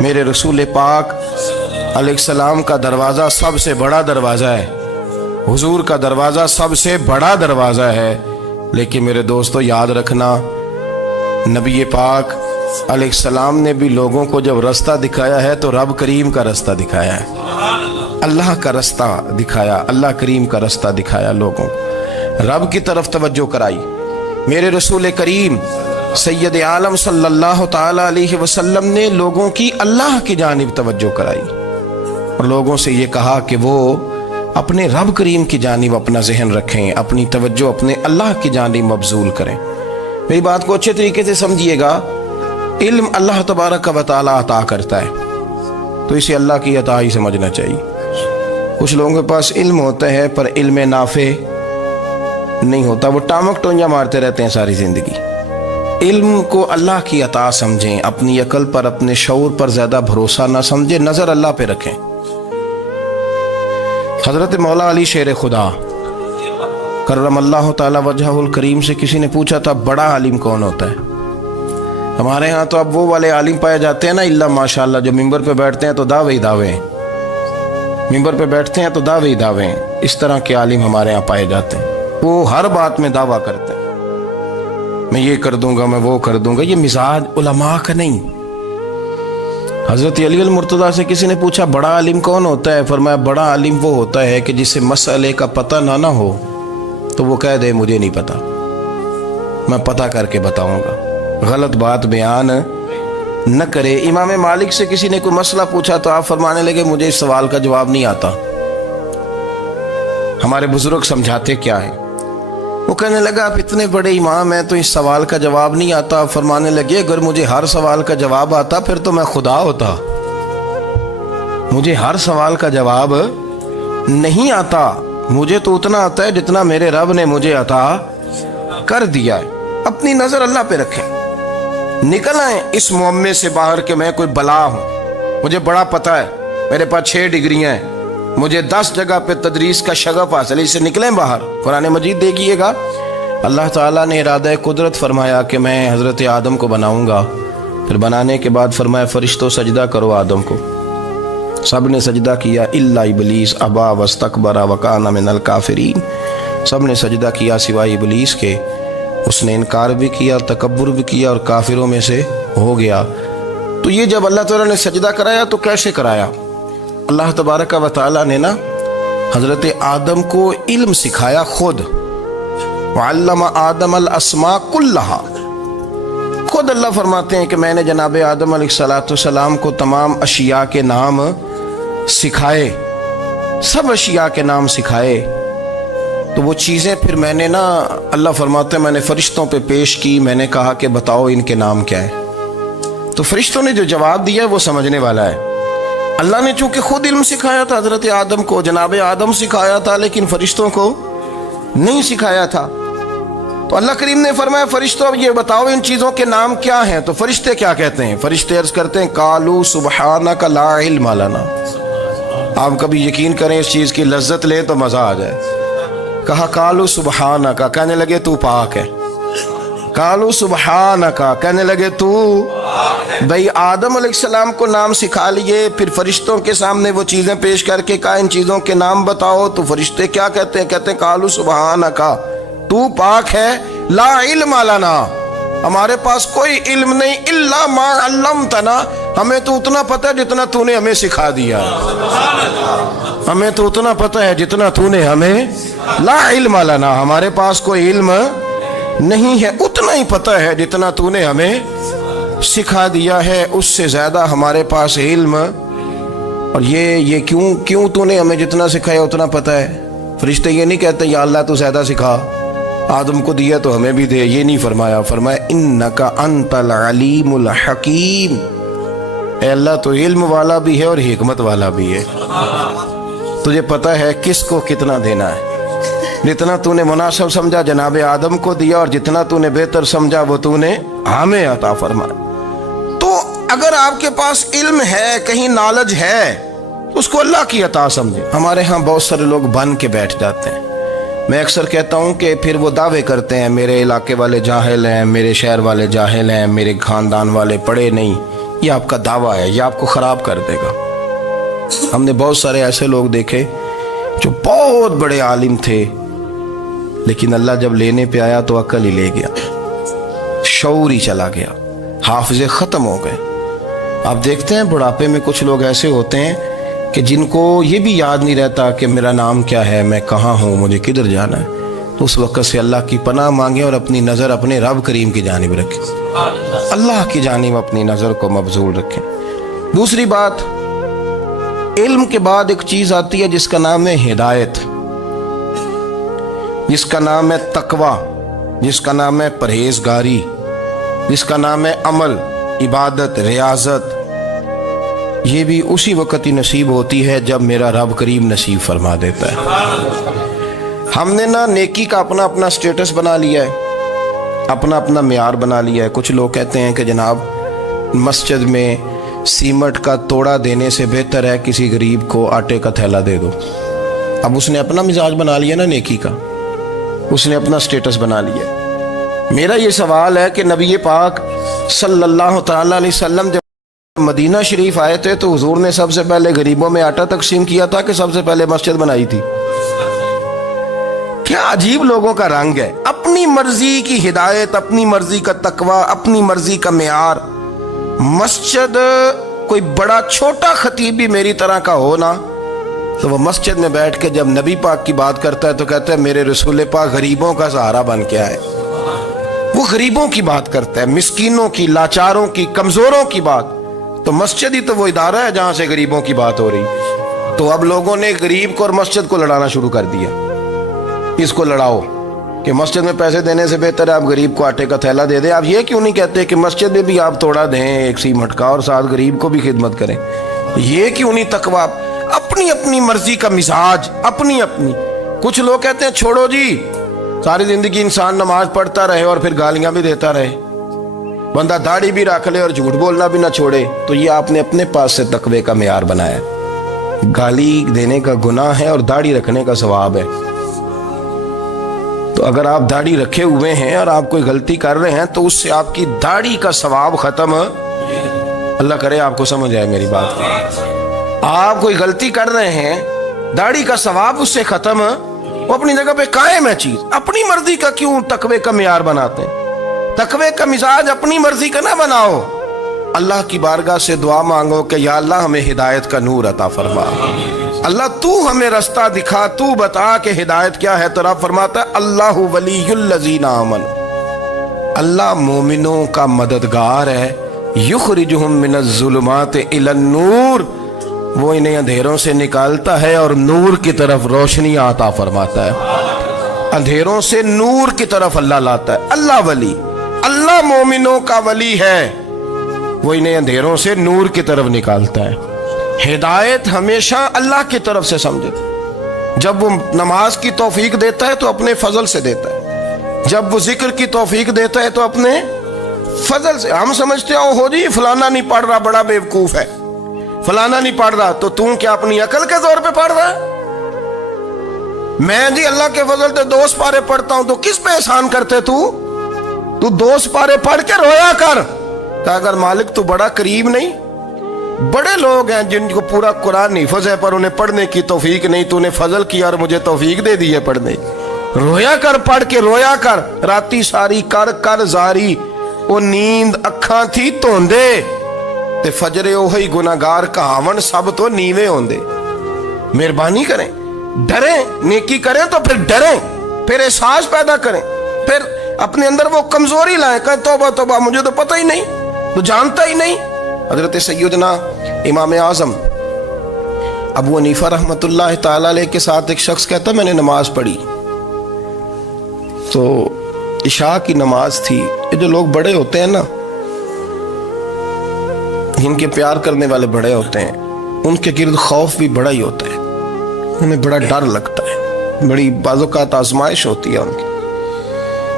میرے رسول پاک علیہ السلام کا دروازہ سب سے بڑا دروازہ ہے، حضور کا دروازہ سب سے بڑا دروازہ ہے، لیکن میرے دوستو یاد رکھنا، نبی پاک علیہ السلام نے بھی لوگوں کو جب رستہ دکھایا ہے تو رب کریم کا رستہ دکھایا ہے، اللہ کا رستہ دکھایا، اللہ کریم کا رستہ دکھایا، لوگوں رب کی طرف توجہ کرائی۔ میرے رسول کریم سید عالم صلی اللہ تعالی علیہ وسلم نے لوگوں کی اللہ کی جانب توجہ کرائی اور لوگوں سے یہ کہا کہ وہ اپنے رب کریم کی جانب اپنا ذہن رکھیں، اپنی توجہ اپنے اللہ کی جانب مبذول کریں۔ میری بات کو اچھے طریقے سے سمجھیے گا، علم اللہ تبارک و تعالی عطا کرتا ہے تو اسے اللہ کی عطا ہی سمجھنا چاہیے۔ کچھ لوگوں کے پاس علم ہوتا ہے پر علم نافع نہیں ہوتا، وہ ٹامک ٹونجا مارتے رہتے ہیں ساری زندگی۔ علم کو اللہ کی عطا سمجھیں، اپنی عقل پر اپنے شعور پر زیادہ بھروسہ نہ سمجھیں، نظر اللہ پہ رکھیں۔ حضرت مولا علی شیر خدا کرم اللہ تعالی وجہہ الکریم سے کسی نے پوچھا تھا بڑا عالم کون ہوتا ہے؟ ہمارے ہاں تو اب وہ والے عالم پائے جاتے ہیں نا اللہ ماشاءاللہ، جو ممبر پہ بیٹھتے ہیں تو دعوے ہی دعوے ہیں، ممبر پہ بیٹھتے ہیں تو دعوے ہی دعوے ہیں، اس طرح کے عالم ہمارے ہاں پائے جاتے ہیں، وہ ہر بات میں دعویٰ کرتے ہیں، میں یہ کر دوں گا، میں وہ کر دوں گا۔ یہ مزاج علماء کا نہیں۔ حضرت علی المرتضیٰ سے کسی نے پوچھا بڑا عالم کون ہوتا ہے؟ فرمایا بڑا عالم وہ ہوتا ہے کہ جسے مسئلے کا پتہ نہ ہو تو وہ کہہ دے مجھے نہیں پتا، میں پتہ کر کے بتاؤں گا، غلط بات بیان نہ کرے۔ امام مالک سے کسی نے کوئی مسئلہ پوچھا تو آپ فرمانے لگے مجھے اس سوال کا جواب نہیں آتا۔ ہمارے بزرگ سمجھاتے کیا ہے؟ وہ کہنے لگا آپ اتنے بڑے امام ہیں تو اس سوال کا جواب نہیں آتا۔ فرمانے لگے اگر مجھے ہر سوال کا جواب آتا پھر تو میں خدا ہوتا، مجھے ہر سوال کا جواب نہیں آتا، مجھے تو اتنا آتا ہے جتنا میرے رب نے مجھے عطا کر دیا ہے۔ اپنی نظر اللہ پہ رکھیں، نکل آئیں اس معمے سے باہر کہ میں کوئی بلا ہوں، مجھے بڑا پتہ ہے، میرے پاس 6 ڈگریاں ہیں، مجھے 10 جگہ پہ تدریس کا شغف حاصل ہے، اس سے نکلیں باہر۔ قرآن مجید دیکھیے گا، اللہ تعالیٰ نے ارادہ قدرت فرمایا کہ میں حضرت آدم کو بناؤں گا، پھر بنانے کے بعد فرمایا فرشتوں سجدہ کرو آدم کو، سب نے سجدہ کیا الا ابلیس ابا واستکبر وکان من الکافرین، سب نے سجدہ کیا سوائے ابلیس کے، اس نے انکار بھی کیا، تکبر بھی کیا اور کافروں میں سے ہو گیا۔ تو یہ جب اللہ تعالیٰ نے سجدہ کرایا تو کیسے کرایا؟ اللہ تبارک و تعالیٰ نے نا حضرت آدم کو علم سکھایا خود، وعلم آدم الاسماء کلہا، خود اللہ فرماتے ہیں کہ میں نے جناب آدم علیہ السلام کو تمام اشیاء کے نام سکھائے، سب اشیاء کے نام سکھائے۔ تو وہ چیزیں پھر میں نے نا، اللہ فرماتے ہیں میں نے فرشتوں پہ پیش کی، میں نے کہا کہ بتاؤ ان کے نام کیا ہے، تو فرشتوں نے جو جواب دیا ہے وہ سمجھنے والا ہے۔ اللہ نے چونکہ خود علم سکھایا تھا حضرت آدم کو، جناب آدم سکھایا تھا لیکن فرشتوں کو نہیں سکھایا تھا، تو اللہ کریم نے فرمایا فرشتوں اب یہ بتاؤ ان چیزوں کے نام کیا ہیں؟ تو فرشتے کیا کہتے ہیں؟ فرشتے عرض کرتے ہیں قالوا سبحانک لا علم لنا۔ آپ کبھی یقین کریں اس چیز کی لذت لیں تو مزہ آ جائے۔ کہا قالوا سبحانک، کہنے لگے تو پاک ہے، قالوا سبحانک، کہنے لگے تو بھئی آدم علیہ السلام کو نام سکھا لیے، پھر فرشتوں کے سامنے وہ چیزیں پیش کر کے کہا ان چیزوں کے نام بتاؤ، تو فرشتے کیا کہتے ہیں؟ کہتے ہیں قالوا سبحانک، تو پاک ہے، لا علم لنا، ہمارے پاس کوئی علم نہیں، الا ما علمتنا، ہمیں تو اتنا پتہ ہے جتنا تو نے ہمیں سکھا دیا، ہمیں تو اتنا پتہ ہے جتنا تو نے ہمیں، لا علم لنا، ہمارے پاس کوئی علم نہیں ہے، اتنا ہی پتہ ہے جتنا تو نے ہمیں سکھا دیا ہے، اس سے زیادہ ہمارے پاس علم، اور یہ کیوں تو نے ہمیں جتنا سکھایا اتنا پتہ ہے۔ فرشتے یہ نہیں کہتے یا اللہ تو زیادہ سکھا، آدم کو دیا تو ہمیں بھی دے، یہ نہیں فرمایا، فرمایا انک انت العلیم الحکیم، اے اللہ تو علم والا بھی ہے اور حکمت والا بھی ہے، تجھے پتہ ہے کس کو کتنا دینا ہے، جتنا تو نے مناسب سمجھا جناب آدم کو دیا، اور جتنا تو نے بہتر سمجھا وہ تو نے ہمیں عطا فرمایا۔ تو اگر آپ کے پاس علم ہے، کہیں نالج ہے، اس کو اللہ کی عطا سمجھیں۔ ہمارے ہاں بہت سارے لوگ بن کے بیٹھ جاتے ہیں، میں اکثر کہتا ہوں کہ پھر وہ دعوے کرتے ہیں میرے علاقے والے جاہل ہیں، میرے شہر والے جاہل ہیں، میرے خاندان والے پڑھے نہیں، یہ آپ کا دعویٰ ہے، یہ آپ کو خراب کر دے گا۔ ہم نے بہت سارے ایسے لوگ دیکھے جو بہت بڑے عالم تھے، لیکن اللہ جب لینے پہ آیا تو عقل ہی لے گیا، شعور ہی چلا گیا، حافظے ختم ہو گئے۔ آپ دیکھتے ہیں بڑھاپے میں کچھ لوگ ایسے ہوتے ہیں کہ جن کو یہ بھی یاد نہیں رہتا کہ میرا نام کیا ہے، میں کہاں ہوں، مجھے کدھر جانا ہے۔ تو اس وقت سے اللہ کی پناہ مانگیں اور اپنی نظر اپنے رب کریم کی جانب رکھیں، اللہ کی جانب اپنی نظر کو مبذول رکھیں۔ دوسری بات، علم کے بعد ایک چیز آتی ہے جس کا نام ہے ہدایت، جس کا نام ہے تقوی، جس کا نام ہے پرہیزگاری، جس کا نام ہے عمل، عبادت، ریاضت۔ یہ بھی اسی وقت ہی نصیب ہوتی ہے جب میرا رب کریم نصیب فرما دیتا ہے۔ ہم نے نا نیکی کا اپنا اپنا سٹیٹس بنا لیا ہے، اپنا اپنا معیار بنا لیا ہے۔ کچھ لوگ کہتے ہیں کہ جناب مسجد میں سیمنٹ کا توڑا دینے سے بہتر ہے کسی غریب کو آٹے کا تھیلا دے دو۔ اب اس نے اپنا مزاج بنا لیا نا نیکی کا، اس نے اپنا سٹیٹس بنا لیا۔ میرا یہ سوال ہے کہ نبی پاک صلی اللہ تعالی علیہ وسلم جب مدینہ شریف آئے تھے تو حضور نے سب سے پہلے غریبوں میں آٹا تقسیم کیا تھا کہ سب سے پہلے مسجد بنائی تھی؟ کیا عجیب لوگوں کا رنگ ہے، اپنی مرضی کی ہدایت، اپنی مرضی کا تقوی، اپنی مرضی کا معیار۔ مسجد کوئی بڑا چھوٹا خطیب بھی میری طرح کا ہو نا، تو وہ مسجد میں بیٹھ کے جب نبی پاک کی بات کرتا ہے تو کہتا ہے میرے رسول پاک غریبوں کا سہارا بن کے آئے۔ وہ غریبوں کی بات کرتا ہے، مسکینوں کی، لاچاروں کی، کمزوروں کی بات۔ تو مسجد ہی تو وہ ادارہ ہے جہاں سے غریبوں کی بات ہو رہی۔ تو اب لوگوں نے غریب کو اور مسجد کو لڑانا شروع کر دیا، اس کو لڑاؤ کہ مسجد میں پیسے دینے سے بہتر ہے آپ غریب کو آٹے کا تھیلا دے دیں۔ آپ یہ کیوں نہیں کہتے کہ مسجد میں بھی آپ توڑا دیں ایک سیمنٹ کا اور ساتھ غریب کو بھی خدمت کریں؟ یہ کیوں نہیں تقویٰ؟ اپنی اپنی مرضی کا مزاج، اپنی اپنی۔ کچھ لوگ کہتے ہیں چھوڑو جی، ساری زندگی انسان نماز پڑھتا رہے اور پھر گالیاں بھی دیتا رہے، بندہ داڑھی بھی رکھ لے اور جھوٹ بولنا بھی نہ چھوڑے۔ تو یہ آپ نے اپنے پاس سے تقوی کا معیار بنایا۔ گالی دینے کا گناہ ہے اور داڑھی رکھنے کا ثواب ہے۔ تو اگر آپ داڑھی رکھے ہوئے ہیں اور آپ کوئی غلطی کر رہے ہیں تو اس سے آپ کی داڑھی کا ثواب ختم، اللہ کرے آپ کو سمجھ آئے میری بات۔ آپ کوئی غلطی کر رہے ہیں، داڑھی کا ثواب اس سے ختم، وہ اپنی جگہ پہ قائم ہے چیز۔ اپنی مرضی کا کیوں تقوی کا معیار بناتے ہیں؟ تقوی کا مزاج اپنی مرضی کا نہ بناؤ۔ اللہ کی بارگاہ سے دعا مانگو کہ یا اللہ ہمیں ہدایت کا نور عطا فرما، اللہ تو ہمیں رستہ دکھا، تو بتا کہ ہدایت کیا ہے۔ تو رب فرماتا ہے اللہ ولی الذین آمنوا، اللہ مومنوں کا مددگار ہے، یخرجہم من الظلمات الی النور، وہ انہیں اندھیروں سے نکالتا ہے اور نور کی طرف روشنی عطا فرماتا ہے۔ اندھیروں سے نور کی طرف اللہ لاتا ہے۔ اللہ ولی، اللہ مومنوں کا ولی ہے، وہ انہیں اندھیروں سے نور کی طرف نکالتا ہے۔ ہدایت ہمیشہ اللہ کی طرف سے سمجھے۔ جب وہ نماز کی توفیق دیتا ہے تو اپنے فضل سے دیتا ہے، جب وہ ذکر کی توفیق دیتا ہے تو اپنے فضل سے۔ ہم سمجھتے ہیں ہو جی فلانا نہیں پڑھ رہا بڑا بیوقوف ہے، فلانا نہیں پڑھ رہا، تو تم کیا اپنی عقل کے زور پہ پڑھ رہا ہے؟ میں جی اللہ کے فضل سے 2 سپارے پڑھتا ہوں، تو کس پہ احسان کرتے تو 2 سپارے پڑھ کے رویا کر کہ اگر مالک تو بڑا قریب نہیں۔ بڑے لوگ ہیں جن کو پورا قرآن حفظ ہے پر انہیں پڑھنے کی توفیق نہیں، تو انہیں فضل کیا اور مجھے توفیق دے دی ہے پڑھنے۔ رویا کر، پڑھ کے رویا کر، راتی ساری کر کر زاری، وہ نیند اکھاں تھی توندے تے فجرے اوہی گناہگار کہاون سب تو نیوے ہوندے۔ مہربانی کریں، ڈریں، نیکی کریں تو پھر ڈریں، پھر احساس پیدا کریں، پھر اپنے اندر وہ کمزوری لائیں کہ توبہ توبہ مجھے تو پتہ ہی نہیں، تو جانتا ہی نہیں۔ حضرت سیدنا امام اعظم ابو حنیفہ رحمۃ اللہ تعالی علیہ کے ساتھ ایک شخص کہتا میں نے نماز پڑھی، تو عشاء کی نماز تھی۔ یہ جو لوگ بڑے ہوتے ہیں نا، جن کے پیار کرنے والے بڑے ہوتے ہیں، ان کے گرد خوف بھی بڑا ہی ہوتا ہے، انہیں بڑا ڈر لگتا ہے، بڑی بعض اوقات آزمائش ہوتی ہے ان کی۔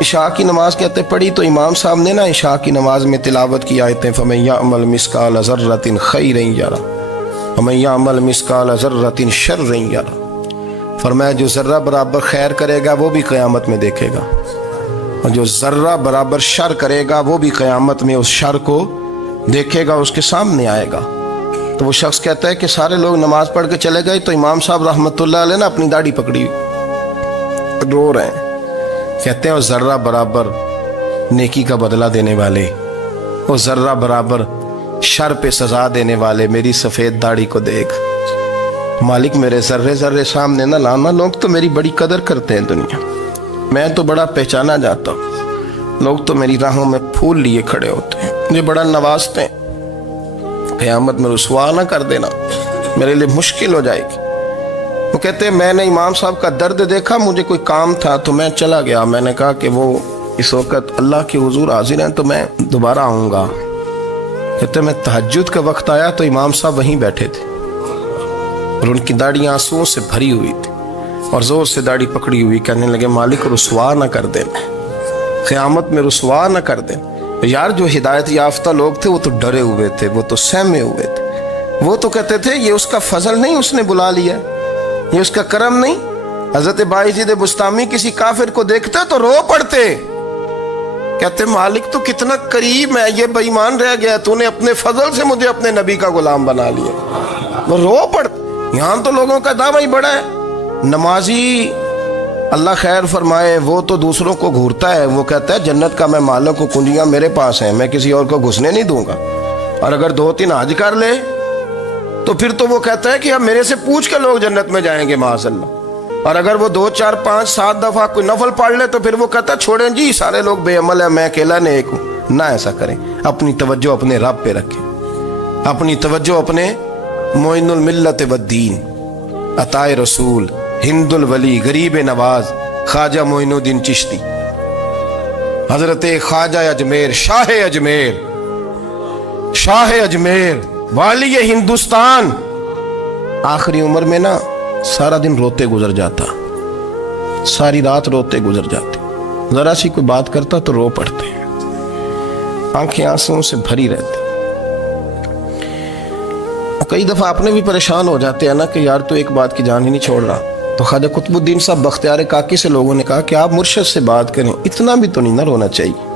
عشاء کی نماز کہتے پڑھی تو امام صاحب نے نا عشاء کی نماز میں تلاوت کی آیتیں فَمَن يَعْمَلْ مِثْقَالَ ذَرَّةٍ خَيْرًا يَرَهُ وَمَن يَعْمَلْ مِثْقَالَ ذَرَّةٍ شَرًّا يَرَهُ، فرمایا جو ذرہ برابر خیر کرے گا وہ بھی قیامت میں دیکھے گا، اور جو ذرہ برابر شر کرے گا وہ بھی قیامت میں اس شر کو دیکھے گا اس کے سامنے آئے گا. تو وہ شخص کہتا ہے کہ سارے لوگ نماز پڑھ کے چلے گئے تو امام صاحب رحمۃ اللہ علیہ نے اپنی داڑھی پکڑی رو رہے ہیں. کہتے ہیں وہ ذرہ برابر نیکی کا بدلہ دینے والے، وہ ذرہ برابر شر پہ سزا دینے والے میری سفید داڑھی کو دیکھ. مالک میرے ذرے ذرے سامنے نہ لانا، لوگ تو میری بڑی قدر کرتے ہیں دنیا، میں تو بڑا پہچانا جاتا ہوں، لوگ تو میری راہوں میں پھول لیے کھڑے ہوتے ہیں، مجھے بڑا نوازتے ہیں. قیامت میں رسوا نہ کر دینا، میرے لیے مشکل ہو جائے گی. وہ کہتے ہیں میں نے امام صاحب کا درد دیکھا، مجھے کوئی کام تھا تو میں چلا گیا. میں نے کہا کہ وہ اس وقت اللہ کے حضور حاضر ہیں تو میں دوبارہ آؤں گا. کہتے ہیں میں تہجد کا وقت آیا تو امام صاحب وہیں بیٹھے تھے اور ان کی داڑھی آنسوؤں سے بھری ہوئی تھی اور زور سے داڑھی پکڑی ہوئی. کہنے لگے مالک رسوا نہ کر دینا، قیامت میں رسوا نہ کر دینا. یار جو ہدایت یافتہ لوگ تھے وہ تو ڈرے ہوئے تھے، وہ تو سہمے ہوئے تھے. وہ تو کہتے تھے یہ اس کا فضل نہیں، اس نے بلا لیا، یہ اس کا کرم نہیں. حضرت باعزید بستامی کسی کافر کو دیکھتے تو رو پڑتے، کہتے مالک تو کتنا قریب ہے، یہ بے ایمان رہ گیا، تو نے اپنے فضل سے مجھے اپنے نبی کا غلام بنا لیا. وہ رو پڑتے. یہاں تو لوگوں کا دعویٰ ہی بڑا ہے. نمازی اللہ خیر فرمائے وہ تو دوسروں کو گھورتا ہے، وہ کہتا ہے جنت کا میں مالک ہوں، کنجیاں میرے پاس ہیں، میں کسی اور کو گھسنے نہیں دوں گا. اور اگر 2-3 حج کر لے تو پھر تو وہ کہتا ہے کہ اب میرے سے پوچھ کے لوگ جنت میں جائیں گے معاذ اللہ. اور اگر وہ 2 4 5 7 دفعہ کوئی نفل پڑھ لے تو پھر وہ کہتا ہے چھوڑیں جی سارے لوگ بے عمل ہیں، میں اکیلا نیک ہوں. نہ ایسا کریں، اپنی توجہ اپنے رب پہ رکھیں، اپنی توجہ اپنے معین الملت والدین، عطائے رسول، ہند الولی، غریب نواز، خواجہ معین الدین چشتی، حضرت خواجہ اجمیر، شاہ اجمیر، شاہ اجمیر، والی ہندوستان. آخری عمر میں نا سارا دن روتے گزر جاتا، ساری رات روتے گزر جاتے، ذرا سی کوئی بات کرتا تو رو پڑتے، آنکھیں آنسوں سے بھری رہتی. کئی دفعہ اپنے بھی پریشان ہو جاتے ہیں نا کہ یار تو ایک بات کی جان ہی نہیں چھوڑ رہا. تو خواجہ قطب الدین صاحب بختیار کاکی سے لوگوں نے کہا کہ آپ مرشد سے بات کریں، اتنا بھی تو نہیں نہ رونا چاہیے،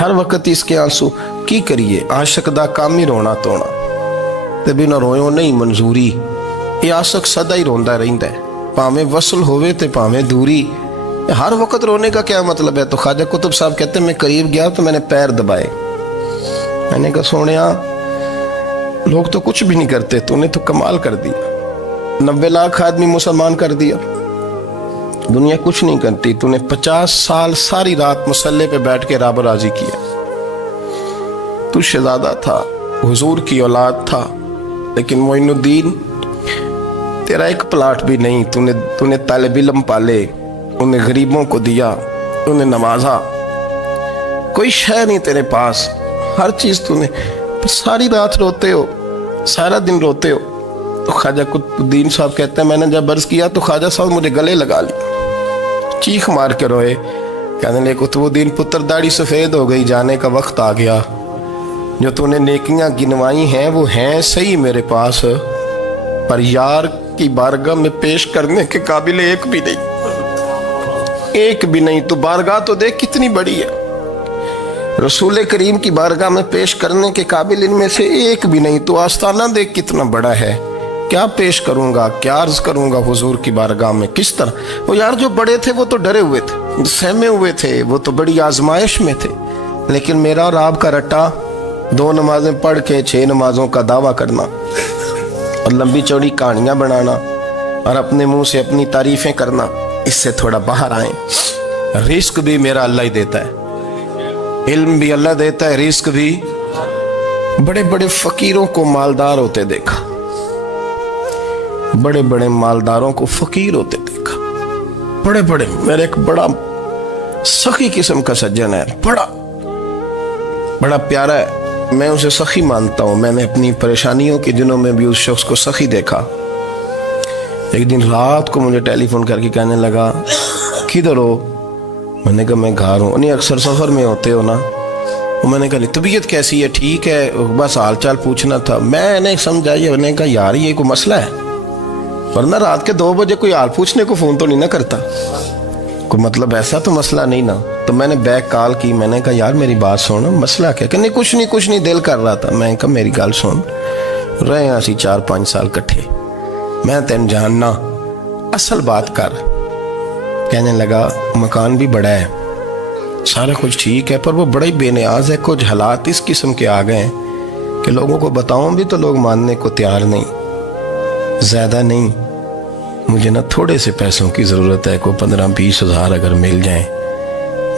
ہر وقت اس کے آنسو کی کریے. عاشق دا کام ہی رونا تونا تے بھی نہ رویو نہیں منظوری. یہ عاشق سدا ہی روندا رہندا ہے، پاویں وصل ہوئے تے پاویں دوری. ہر وقت رونے کا کیا مطلب ہے؟ تو خواجہ قطب صاحب کہتے ہیں میں قریب گیا تو میں نے پیر دبائے، میں نے کہا سونیا لوگ تو کچھ بھی نہیں کرتے، تو نے تو کمال کر دیا، 90 لاکھ آدمی مسلمان کر دیا، دنیا کچھ نہیں کرتی، تو نے 50 سال ساری رات مصلے پہ بیٹھ کے رب راضی کیا. تو شہزادہ تھا، حضور کی اولاد تھا، لیکن معین الدین تیرا ایک پلاٹ بھی نہیں، تو نے طالب علم پالے، انہیں غریبوں کو دیا، انہیں نوازا، کوئی شے نہیں تیرے پاس، ہر چیز تو نے، ساری رات روتے ہو، سارا دن روتے ہو. تو خواجہ قطب الدین صاحب کہتے ہیں میں نے جب عرض کیا تو خواجہ صاحب مجھے گلے لگا لی، چیخ مار کے روئے، کہنے لگے قطب الدین پتر داڑھی سفید ہو گئی، جانے کا وقت آ گیا، جو تو نے نیکیاں گنوائی ہیں وہ ہیں صحیح میرے پاس، پر یار کی بارگاہ میں پیش کرنے کے قابل ایک بھی نہیں، ایک بھی نہیں. تو بارگاہ تو دیکھ کتنی بڑی ہے، رسول کریم کی بارگاہ میں پیش کرنے کے قابل ان میں سے ایک بھی نہیں. تو آستانہ دیکھ کتنا بڑا ہے، کیا پیش کروں گا، کیا عرض کروں گا حضور کی بارگاہ میں، کس طرح. وہ یار جو بڑے تھے وہ تو ڈرے ہوئے تھے، سہمے ہوئے تھے، وہ تو بڑی آزمائش میں تھے. لیکن میرا اور آپ کا رٹا 2 نمازیں پڑھ کے 6 نمازوں کا دعویٰ کرنا اور لمبی چوڑی کہانیاں بنانا اور اپنے منہ سے اپنی تعریفیں کرنا، اس سے تھوڑا باہر آئیں. رزق بھی میرا اللہ ہی دیتا ہے، علم بھی اللہ دیتا ہے، رزق بھی. بڑے بڑے فقیروں کو مالدار ہوتے دیکھا، بڑے بڑے مالداروں کو فقیر ہوتے دیکھا، بڑے بڑے. میرے ایک بڑا سخی قسم کا سجن ہے، بڑا پیارا ہے، میں اسے سخی مانتا ہوں. میں نے اپنی پریشانیوں کے دنوں میں بھی اس شخص کو سخی دیکھا. ایک دن رات کو مجھے ٹیلی فون کر کے کہنے لگا کدھر ہو؟ میں نے کہا میں گھر ہوں. نہیں اکثر سفر میں ہوتے ہو نا؟ میں نے کہا طبیعت کیسی ہے؟ ٹھیک ہے، بس حال چال پوچھنا تھا. میں نے سمجھائی، میں نے کہا یار یہ کوئی مسئلہ ہے، ورنہ رات کے 2 بجے کوئی حال پوچھنے کو فون تو نہیں نہ کرتا، کوئی مطلب ایسا تو مسئلہ نہیں نا. تو میں نے بیک کال کی, میں نے کہا یار میری بات سن, مسئلہ کیا؟ کہ نہیں کچھ نہیں دل کر رہا تھا. میں کہا میری گل سن, رہے ہیں اسی 4-5 سال کٹھے, میں تین جاننا, اصل بات کر. کہنے لگا مکان بھی بڑا ہے, سارا کچھ ٹھیک ہے, پر وہ بڑا ہی بے نیاز ہے. کچھ حالات اس قسم کے آ گئے ہیں کہ لوگوں کو بتاؤں بھی تو لوگ ماننے کو تیار نہیں, زیادہ نہیں, مجھے نا تھوڑے سے پیسوں کی ضرورت ہے, کوئی 15-20 ہزار اگر مل جائیں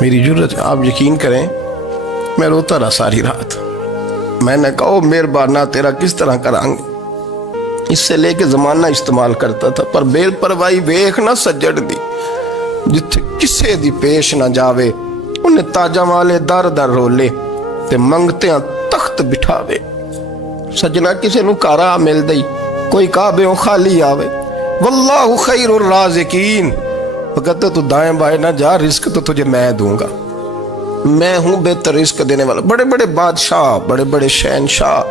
میری ضرورت. آپ یقین کریں میں روتا رہا ساری رات. میں نے کہا مہربانہ تیرا کس طرح کرانگے, اس سے لے کے زمانہ استعمال کرتا تھا, پر بے پرواہی ویکھ نہ سجڑ دی, جتھے کسے دی پیش نہ جاوے انہیں تاجاں والے در در رولے تے منگتیاں تخت بٹھاوے. سجنا کسے نو کارا مل دئی, کوئی کعبے خالی آوے. واللہ خیر الرازقین, وقت تو دائیں بائیں نہ جا, رزق تو تجھے میں دوں گا, میں ہوں بہتر رزق دینے والا. بڑے بڑے بادشاہ, بڑے بڑے شہنشاہ,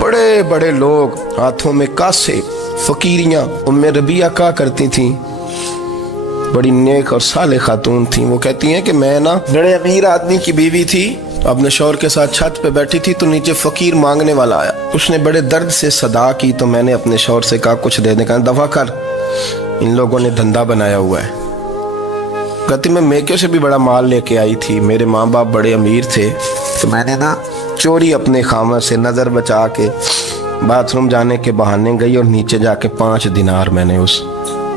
بڑے بڑے لوگ, ہاتھوں میں کاسے, فقیریاں. ام ربیعہ کہا کرتی تھیں, بڑی نیک اور صالح خاتون تھیں, وہ کہتی ہیں کہ میں نا بڑے امیر آدمی کی بیوی تھی, اپنے شوہر کے ساتھ چھت پہ بیٹھی تھی تو نیچے فقیر مانگنے والا آیا. اس نے بڑے درد سے صدا کی تو میں نے اپنے شوہر سے کہا کچھ دے دیں. کہا دفع کر, ان لوگوں نے دھندا بنایا ہوا ہے. کہتی میں میکے سے بھی بڑا مال لے کے آئی تھی, میرے ماں باپ بڑے امیر تھے, تو میں نے نا چوری اپنے خامہ سے نظر بچا کے باتھ روم جانے کے بہانے گئی اور نیچے جا کے 5 دینار میں نے اس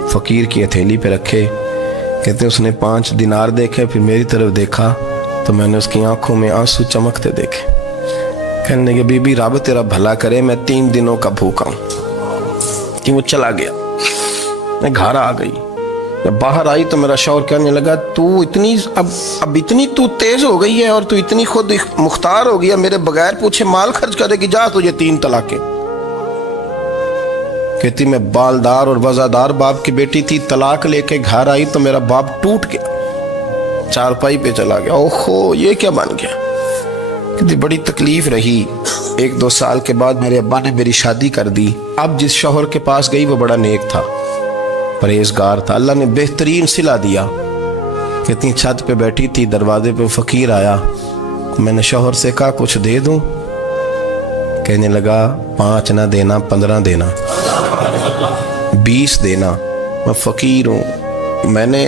فقیر کی ہتھیلی پہ رکھے. کہتے اس نے 5 دینار دیکھے, پھر میری طرف دیکھا تو میں نے اس کی آنکھوں میں آنسو چمکتے دیکھے. کہنے لگے بی بی رب تیرا بھلا کرے, میں 3 دنوں کا بھوکا ہوں. کہ وہ چلا گیا. میں گھر آ گئی, جب باہر آئی تو میرا شوہر کہنے لگا تو اتنی اب اتنی تو تیز ہو گئی ہے اور تو اتنی خود مختار ہو گئی ہے, میرے بغیر پوچھے مال خرچ کرے گی, جا تجھے 3 طلاقیں. کہتی میں بالدار اور وزادار باپ کی بیٹی تھی, طلاق لے کے گھر آئی تو میرا باپ ٹوٹ گیا, چارپائی پہ چلا گیا. اوہو یہ کیا بن گیا. کہتی بڑی تکلیف رہی. 1-2 سال کے بعد میرے ابا نے میری شادی کر دی. اب جس شوہر کے پاس گئی وہ بڑا نیک تھا, پرہیزگار تھا, اللہ نے بہترین صلہ دیا. کہتی چھت پہ بیٹھی تھی, دروازے پہ فقیر آیا, میں نے شوہر سے کہا کچھ دے دوں. کہنے لگا 5 نہ دینا, 15 دینا, 20 دینا, میں فقیر ہوں, میں نے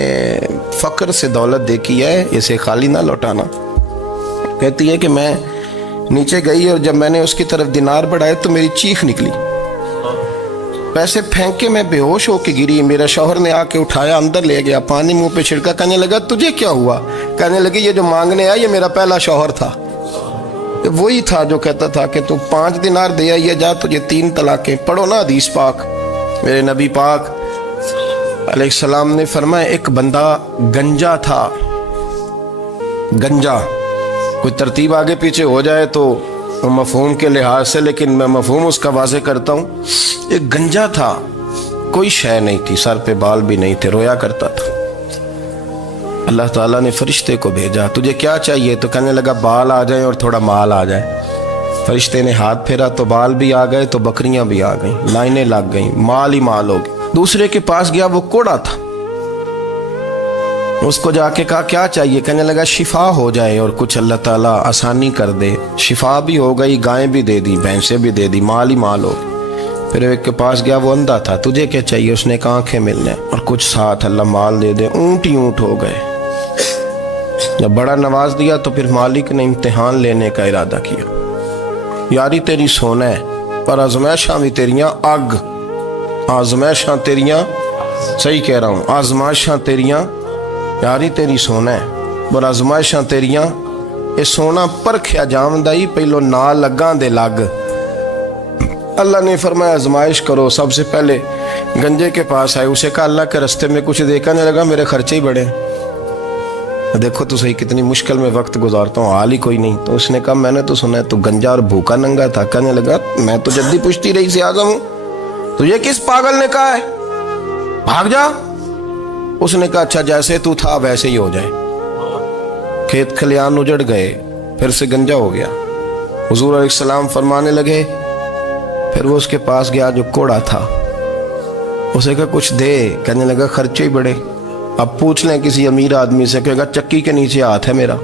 فقر سے دولت دیکھی ہے, اسے خالی نہ لوٹانا. کہتی ہے کہ میں نیچے گئی اور جب میں نے اس کی طرف دینار بڑھائے تو میری چیخ نکلی, پیسے پھینک کے میں بے ہوش ہو کے گری. میرا شوہر نے آ کے اٹھایا, اندر لے گیا, پانی منہ پہ چھڑکا. کہنے لگا تجھے کیا ہوا؟ کہنے لگی یہ جو مانگنے آیا یہ میرا پہلا شوہر تھا, وہی تھا جو کہتا تھا کہ تو 5 دینار دے آئیے, جا تجھے 3 طلاقیں. پڑھو نا حدیث پاک. میرے نبی پاک علیہ السلام نے فرمایا ایک بندہ گنجا تھا. گنجا, کوئی ترتیب آگے پیچھے ہو جائے تو مفہوم کے لحاظ سے, لیکن میں مفہوم اس کا واضح کرتا ہوں. ایک گنجا تھا, کوئی شے نہیں تھی, سر پہ بال بھی نہیں تھے, رویا کرتا تھا. اللہ تعالیٰ نے فرشتے کو بھیجا, تجھے کیا چاہیے؟ تو کہنے لگا بال آ جائیں اور تھوڑا مال آ جائے. فرشتے نے ہاتھ پھیرا تو بال بھی آ گئے, تو بکریاں بھی آ گئیں, لائنیں لگ گئیں, مال ہی مال ہو گئے. دوسرے کے پاس گیا, وہ کوڑا تھا, اس کو جا کے کہا کیا چاہیے؟ کہنے لگا شفا ہو جائے اور کچھ اللہ تعالیٰ آسانی کر دے. شفا بھی ہو گئی, گائیں بھی دے دی, بھینسیں بھی دے دی, مال ہی مال ہو. پھر ایک کے پاس گیا, وہ اندھا تھا, تجھے کیا چاہیے؟ اس نے کہا آنکھیں ملنے اور کچھ ساتھ اللہ مال دے دے. اونٹ ہی اونٹ ہو گئے. جب بڑا نواز دیا تو پھر مالک نے امتحان لینے کا ارادہ کیا. یاری تیری سونا ہے پر آزمائشاں بھی تیریاں اگ, آزمائشاں تیریاں, صحیح کہہ رہا ہوں, آزمائشاں تیریاں, یاری تیری سونا ہے پر آزمائشاں تیریاں. یہ سونا پرکھیا جامدائی, پہلو نہ لگاں دے لگ. اللہ نے فرمایا آزمائش کرو. سب سے پہلے گنجے کے پاس آئے, اسے کہا اللہ کے رستے میں کچھ دیکھا نہیں لگا, میرے خرچے ہی بڑے, دیکھو تو صحیح کتنی مشکل میں وقت گزارتا ہوں, حال ہی کوئی نہیں. تو اس نے کہا میں نے تو سنا ہے تو گنجا اور بھوکا ننگا تھا. کہنے لگا میں تو جدی پشتی رئیس اعظم ہوں, تجھے کس پاگل نے کہا ہے بھاگ جا؟ اس نے کہا اچھا جیسے تو تھا ویسے ہی ہو جائے. کھیت کھلیان اجڑ گئے, پھر سے گنجا ہو گیا. حضور علیہ السلام فرمانے لگے, پھر وہ اس کے پاس گیا جو کوڑا تھا, اسے کہا کچھ دے. کہنے لگا خرچے ہی بڑے, اب پوچھ لیں کسی امیر آدمی سے، کہے گا چکی کے نیچے ہاتھ ہے میرا،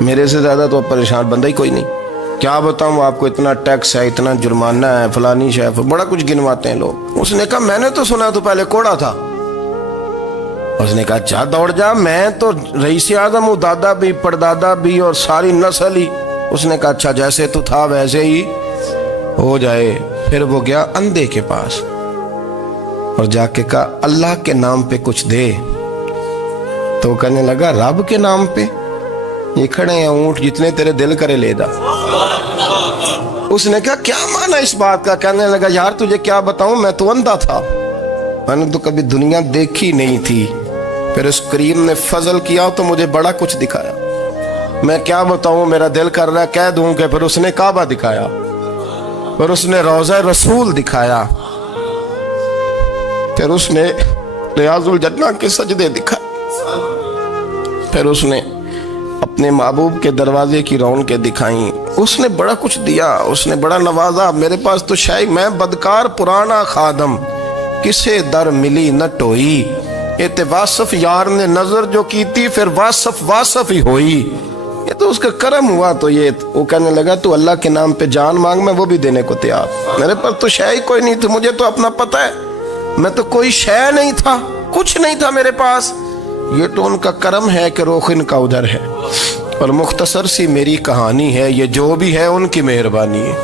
میرے سے زیادہ تو پریشان بندہ ہی کوئی نہیں، کیا بتاؤں آپ کو، اتنا ٹیکس ہے، اتنا جرمانہ ہے، فلانی شے، بڑا کچھ گنواتے ہیں لوگ۔ اس نے کہا میں نے تو سنا تو پہلے کوڑا تھا۔ اس نے کہا جا دوڑ جا، میں تو رئیس اعظم ہوں، دادا بھی پردادا بھی اور ساری نسل ہی۔ اس نے کہا اچھا جیسے تو تھا ویسے ہی ہو جائے۔ پھر وہ گیا اندھے کے پاس اور جا کے کہا اللہ کے نام پہ کچھ دے۔ تو وہ کہنے لگا رب کے نام پہ؟ یہ کھڑے ہیں اونٹ، جتنے تیرے دل کرے لے دا۔ اس نے کہا کیا معنی اس بات کا؟ کہنے لگا یار تجھے کیا بتاؤں، میں تو اندھا تھا، میں نے تو کبھی دنیا دیکھی نہیں تھی، پھر اس کریم نے فضل کیا تو مجھے بڑا کچھ دکھایا، میں کیا بتاؤں، میرا دل کر رہا ہے کہہ دوں کہ پھر اس نے کعبہ دکھایا، پھر اس نے روضہ رسول دکھایا، پھر اس نے ریاض الجنہ کے سجدے دکھائے، پھر اس نے اپنے محبوب کے دروازے کی رونقیں دکھائیں، اس نے بڑا کچھ دیا، اس نے بڑا نوازا۔ میرے پاس تو شاید میں بدکار پرانا خادم، کسے در ملی نہ ٹوئی، ایت واصف یار نے نظر جو کی تھی، پھر واصف ہی ہوئی، یہ تو اس کا کرم ہوا۔ تو یہ وہ کہنے لگا تو اللہ کے نام پہ جان مانگ، میں وہ بھی دینے کو تیار، میرے پاس تو شے ہی کوئی نہیں تھی، مجھے تو اپنا پتہ ہے، میں تو کوئی شے نہیں تھا، کچھ نہیں تھا میرے پاس، یہ تو ان کا کرم ہے کہ رخ ان کا ادھر ہے، اور مختصر سی میری کہانی ہے، یہ جو بھی ہے ان کی مہربانی ہے۔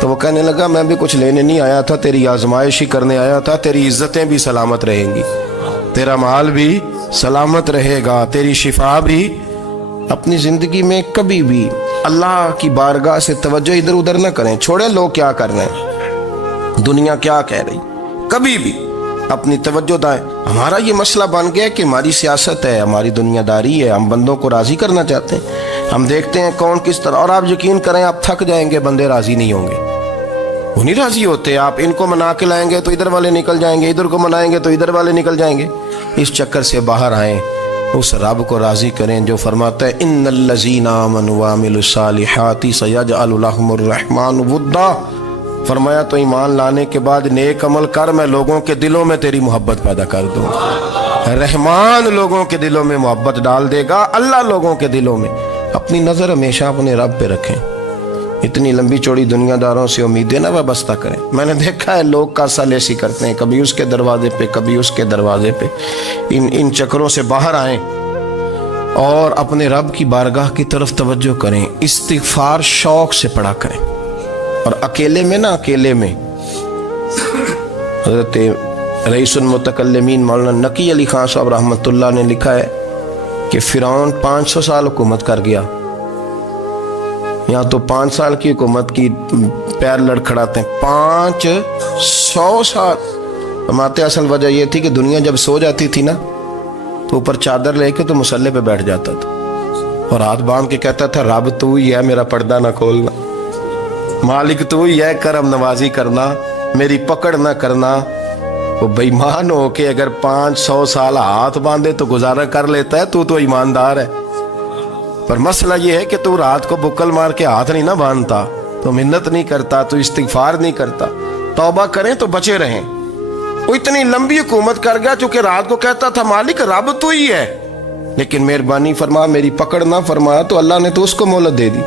تو وہ کہنے لگا میں بھی کچھ لینے نہیں آیا تھا، تیری آزمائش ہی کرنے آیا تھا، تیری عزتیں بھی سلامت رہیں گی، تیرا مال بھی سلامت رہے گا، تیری شفا بھی۔ اپنی زندگی میں کبھی بھی اللہ کی بارگاہ سے توجہ ادھر ادھر نہ کریں، چھوڑیں لوگ کیا کر رہے ہیں، دنیا کیا کہہ رہی، کبھی بھی اپنی توجہ دائیں۔ ہمارا یہ مسئلہ بن گیا کہ ہماری سیاست ہے، ہماری دنیا داری ہے، ہم بندوں کو راضی کرنا چاہتے ہیں، ہم دیکھتے ہیں کون کس طرح، اور آپ یقین کریں آپ تھک جائیں گے، بندے راضی نہیں ہوں گے، وہ نہیں راضی ہوتے، آپ ان کو منا کے لائیں گے تو ادھر والے نکل جائیں گے، ادھر کو منائیں گے تو ادھر والے نکل جائیں گے۔ اس چکر سے باہر آئیں، اس رب کو راضی کریں جو فرماتا ہے ان الذین آمنوا وعملوا الصالحات سیجعل لهم الرحمن ودا۔ فرمایا تو ایمان لانے کے بعد نیک عمل کر، میں لوگوں کے دلوں میں تیری محبت پیدا کر دوں۔ رحمان لوگوں کے دلوں میں محبت ڈال دے گا، اللہ لوگوں کے دلوں میں۔ اپنی نظر ہمیشہ اپنے رب پہ رکھیں، اتنی لمبی چوڑی دنیا داروں سے امیدیں نہ وابستہ کریں۔ میں نے دیکھا ہے لوگ کاسا لیسی کرتے ہیں، کبھی اس کے دروازے پہ کبھی اس کے دروازے پہ، ان چکروں سے باہر آئیں اور اپنے رب کی بارگاہ کی طرف توجہ کریں، استغفار شوق سے پڑھا کریں، اور اکیلے میں نہ، اکیلے میں حضرت رئیس المتکلمین مولانا نقی علی خان صاحب رحمۃ اللہ نے لکھا ہے کہ فرعون 500 سال حکومت کر گیا، یہاں تو 5 سال کی حکومت کی پیر لڑکھڑاتے ہیں، 500 سال۔ فرماتے اصل وجہ یہ تھی کہ دنیا جب سو جاتی تھی نا تو اوپر چادر لے کے تو مصلے پہ بیٹھ جاتا تھا اور ہاتھ باندھ کے کہتا تھا رب تو ہی ہے، میرا پردہ نہ کھولنا، مالک تو ہی ہے، کرم نوازی کرنا، میری پکڑ نہ کرنا۔ وہ بے ایمان ہو کے اگر 500 سال ہاتھ باندھے تو گزارا کر لیتا ہے، تو ایماندار ہے، پر مسئلہ یہ ہے کہ تو رات کو بکل مار کے ہاتھ نہیں نہ باندھتا، تو منت نہیں کرتا، تو استغفار نہیں کرتا۔ توبہ کریں تو بچے رہیں۔ وہ اتنی لمبی حکومت کر گیا چونکہ رات کو کہتا تھا مالک رب تو ہی ہے، لیکن مہربانی فرما، میری پکڑ نہ فرمایا، تو اللہ نے تو اس کو مہلت دے دی۔